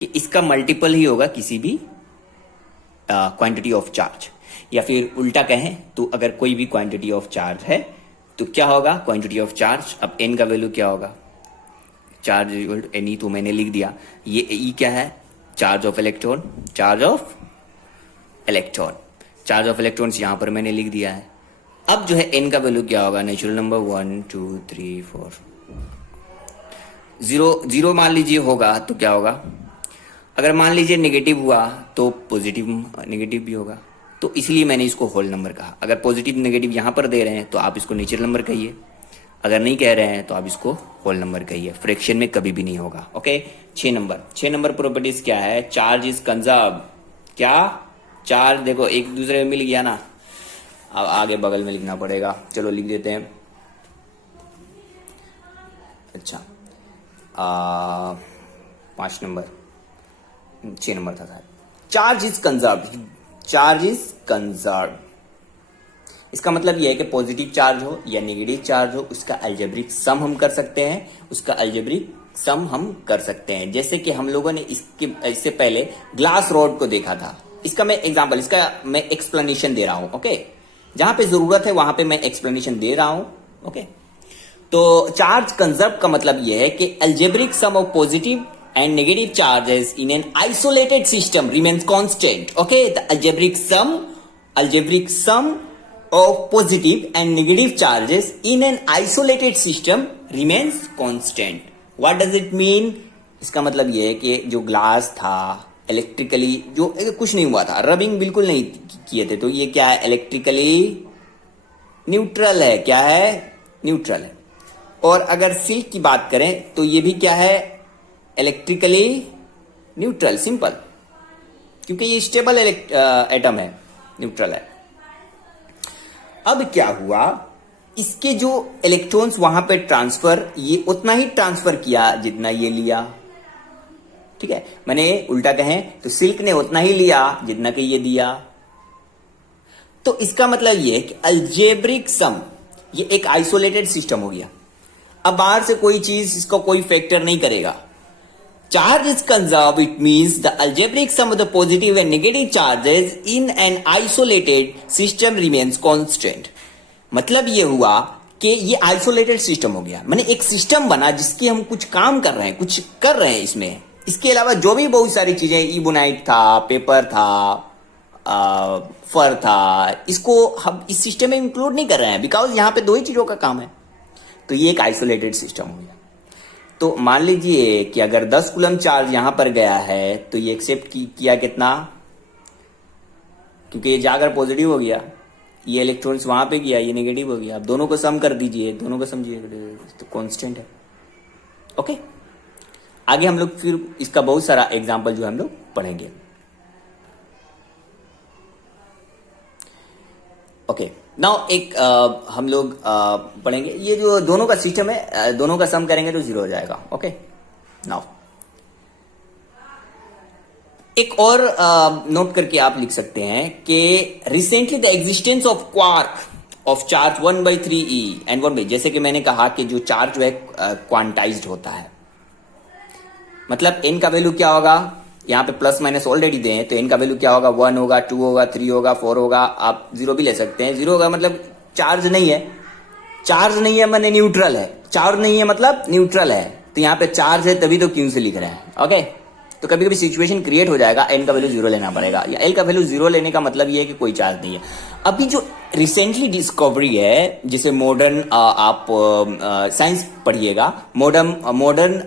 कि इसका मल्टीपल ही होगा किसी भी क्वांटिटी ऑफ चार्ज, या फिर उल्टा कहें तो अगर कोई भी क्वांटिटी ऑफ चार्ज है तो क्या होगा क्वांटिटी ऑफ चार्ज। अब एन का वैल्यू क्या होगा, charge equal to n e, तो मैंने लिख दिया। ये ई क्या है, charge of electron, charge of electron, charge of electrons यहां पर मैंने लिख दिया है। अब जो है एन का वैल्यू क्या होगा, नेचुरल नंबर 1 2 3 4, जीरो जीरो मान लीजिए होगा तो क्या होगा, अगर मान लीजिए नेगेटिव हुआ तो पॉजिटिव नेगेटिव भी होगा, तो इसलिए मैंने इसको होल नंबर कहा। अगर पॉजिटिव नेगेटिव यहां पर दे रहे हैं तो आप इसको नेचुरल नंबर कहिए, अगर नहीं कह रहे हैं तो आप इसको होल नंबर कहिए, फ्रैक्शन में कभी भी नहीं होगा। ओके, 6 नंबर प्रॉपर्टीज क्या है, चार्ज इज कंजर्व। क्या चार्ज, देखो एक दूसरे में मिल गया ना, अब आगे बगल में लिखना पड़ेगा, चलो लिख देते हैं। अच्छा 5 नंबर 6 नंबर था शायद, charge is conserve. Charge is conserve इसका मतलब यह है कि पॉजिटिव चार्ज हो या नेगेटिव चार्ज हो, उसका अलजेब्रिक सम हम कर सकते हैं, उसका अलजेब्रिक सम हम कर सकते हैं। जैसे कि हम लोगों ने इससे पहले ग्लास रॉड को देखा था। इसका मैं एग्जांपल, इसका मैं एक्सप्लेनेशन दे रहा हूं। ओके, जहां पे जरूरत है वहां पे मैं एक्सप्लेनेशन दे रहा हूं। ओके, तो चार्ज कंजर्व का मतलब यह है कि algebraic sum of positive and negative charges in an isolated system remains constant. Okay, the algebraic sum of positive and negative charges in an isolated system remains constant. What does it mean? इसका मतलब ये है कि जो glass था electrically जो कुछ नहीं हुआ था, रबिंग बिल्कुल नहीं किए थे, तो ये क्या है, इलेक्ट्रिकली न्यूट्रल है। क्या है, न्यूट्रल है। और अगर सिल्क की बात करें तो ये भी क्या है, इलेक्ट्रिकली न्यूट्रल, सिंपल, क्योंकि ये स्टेबल एटम है, न्यूट्रल है। अब क्या हुआ, इसके जो इलेक्ट्रॉन्स वहां पे ट्रांसफर, ये उतना ही ट्रांसफर किया जितना ये लिया। ठीक है, मैंने उल्टा कहें तो सिल्क ने उतना ही लिया जितना कि ये दिया। तो इसका मतलब ये है कि अलजेब्रिक सम, ये एक आइसोलेटेड सिस्टम हो गया। अब बाहर से कोई चीज इसको कोई फैक्टर नहीं करेगा। Charge is conserved, it means the algebraic sum of the positive and negative charges in an isolated system remains constant. मतलब ये हुआ कि ये आइसोलेटेड सिस्टम हो गया, मैंने एक सिस्टम बना जिसकी हम कुछ काम कर रहे हैं, कुछ कर रहे हैं इसमें। इसके अलावा जो भी बहुत सारी चीजें, इबोनाइट था, पेपर था, फर था, इसको हम इस सिस्टम में इंक्लूड नहीं कर रहे हैं, बिकॉज यहां पे दो ही चीजों का काम है। तो ये एक आइसोलेटेड सिस्टम हो गया। तो मान लीजिए कि अगर 10 कूलम चार्ज यहां पर गया है तो ये एक्सेप्ट किया कितना, क्योंकि ये जाकर पॉजिटिव हो गया, ये इलेक्ट्रॉन्स वहां पे गया, ये नेगेटिव हो गया। अब दोनों को सम कर दीजिए, दोनों को समझिए तो कांस्टेंट है। ओके, आगे हम लोग फिर इसका बहुत सारा एग्जांपल जो हम लोग पढ़ेंगे। ओके, नाउ एक हम लोग पढ़ेंगे, ये जो दोनों का सिस्टम है, दोनों का सम करेंगे तो 0 हो जाएगा। ओके, नाउ एक और नोट करके आप लिख सकते हैं कि recently the existence of quark of charge 1/3e and 1/, जैसे कि मैंने कहा कि जो चार्ज जो है क्वांटाइज्ड होता है, मतलब n का वैल्यू क्या होगा, यहाँ पे प्लस माइनस ऑलरेडी दें, तो n का वैल्यू क्या होगा, 1 होगा, 2 होगा, 3 होगा, 4 होगा, आप 0 भी ले सकते हैं। 0 होगा मतलब चार्ज नहीं है, चार्ज नहीं है माने न्यूट्रल है, चार्ज नहीं है मतलब न्यूट्रल है। तो यहाँ पे चार्ज है तभी तो क्यों से लिख रहे हैं। ओके, तो कभी कभी सिचुएशन क्रिएट हो जाएगा, n का वैल्यू 0 लेना पड़ेगा, या l का वैल्यू 0 लेने का मतलब ये है कि कोई चार्ज नहीं है। अभी जो रिसेंटली डिस्कवरी है, जिसे मॉडर्न आप साइंस पढ़िएगा, मॉडर्न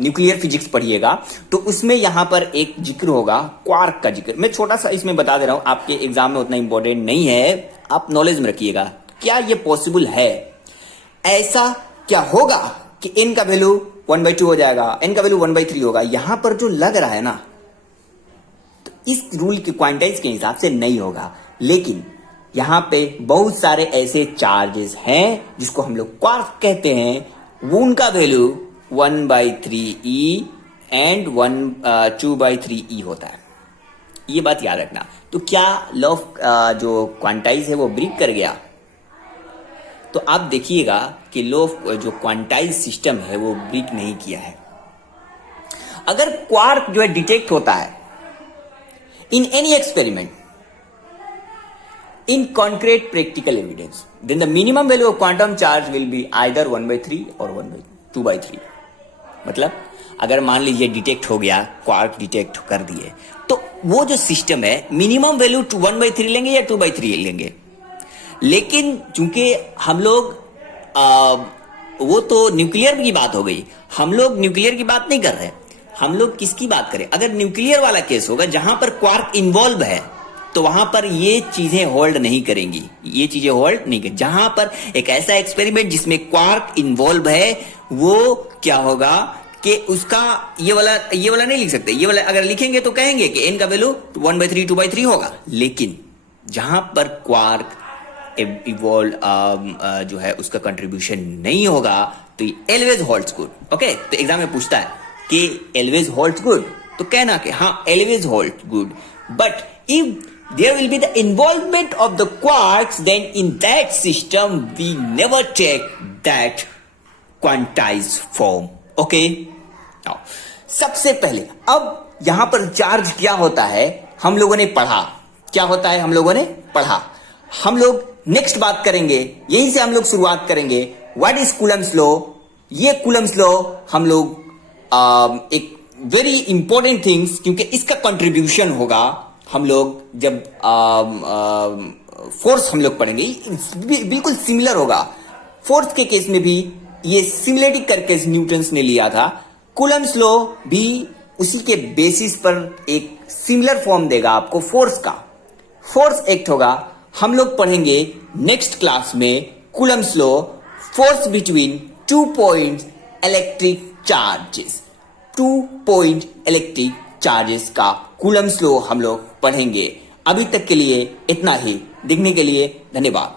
न्यूक्लियर फिजिक्स पढ़िएगा, तो उसमें यहां पर एक जिक्र होगा क्वार्क का जिक्र। मैं छोटा सा इसमें बता दे रहा हूं, आपके एग्जाम में उतना इंपॉर्टेंट नहीं है, आप नॉलेज में रखिएगा। क्या ये पॉसिबल है, ऐसा क्या होगा कि n का वैल्यू 1/2 हो जाएगा, n का वैल्यू 1/3 होगा। यहां पर जो लग रहा है ना, तो इस रूल के क्वांटाइज के हिसाब से नहीं होगा, लेकिन यहां पे बहुत सारे ऐसे चार्जेस हैं जिसको हम लोग क्वार्क कहते हैं, वो उनका वैल्यू 1/3e एंड 2/3e होता है। ये बात याद रखना। तो क्या लॉ ऑफ जो क्वांटाइज है वो ब्रेक कर गया, तो आप देखिएगा कि लॉ ऑफ जो क्वांटाइज सिस्टम है वो ब्रेक नहीं किया है। अगर क्वार्क जो है डिटेक्ट होता है in any experiment in concrete practical evidence, then the minimum value of quantum charge will be either 1/3 or 2/3. मतलब अगर मान लीजिए डिटेक्ट हो गया, क्वार्क डिटेक्ट कर दिए, तो वो जो सिस्टम है मिनिमम वैल्यू 1/3 लेंगे या 2/3 लेंगे. लेकिन चूंकि हम लोग वो तो न्यूक्लियर की बात हो गई, हम लोग न्यूक्लियर की बात नहीं कर रहे. हम लोग किसकी बात करें? अगर न्यूक्लियर वाला केस होगा जहां पर क्वार्क इन्वॉल्व है तो वहां पर ये चीजें होल्ड नहीं करेंगी, ये चीजें होल्ड नहीं करेंगी. जहां पर एक ऐसा एक्सपेरिमेंट जिसमें क्वार्क इन्वॉल्व है, वो क्या होगा कि उसका ये वाला नहीं लिख सकते. ये वाला अगर लिखेंगे तो कहेंगे कि n का वैल्यू 1/3 2/3 होगा. लेकिन जहां पर क्वार्क इवॉल्व जो है उसका कंट्रीब्यूशन नहीं होगा तो ये एलवेज होल्ड्स गुड. ओके, तो एग्जाम में पूछता है कि एलवेज होल्ड्स गुड, तो कहना कि हाँ always holds good. But if there will be the involvement of the quarks, then in that system we never take that quantized form. Okay, now सबसे पहले अब यहां पर चार्ज क्या होता है हम लोगों ने पढ़ा. क्या होता है हम लोगों ने पढ़ा. हम लोग नेक्स्ट बात करेंगे, यहीं से हम लोग शुरुआत करेंगे. What is Coulomb's law? ये कूलम्स लॉ हम लोग एक वेरी इंपॉर्टेंट थिंग्स, क्योंकि इसका कंट्रीब्यूशन होगा हम लोग जब फोर्स हम लोग पढ़ेंगे, बिल्कुल सिमिलर होगा. फोर्स के केस में भी ये सिमिलरिटी करके न्यूटन्स ने लिया था. कूलम्स लॉ भी उसी के बेसिस पर एक सिमिलर फॉर्म देगा आपको फोर्स का. फोर्स एक्ट होगा. हम लोग पढ़ेंगे नेक्स्ट क्लास में Coulomb's law, force between 2 point electric charges. 2 point electric charges का कूलम्स लॉ हम लोग पढ़ेंगे. अभी तक के लिए इतना ही. देखने के लिए धन्यवाद.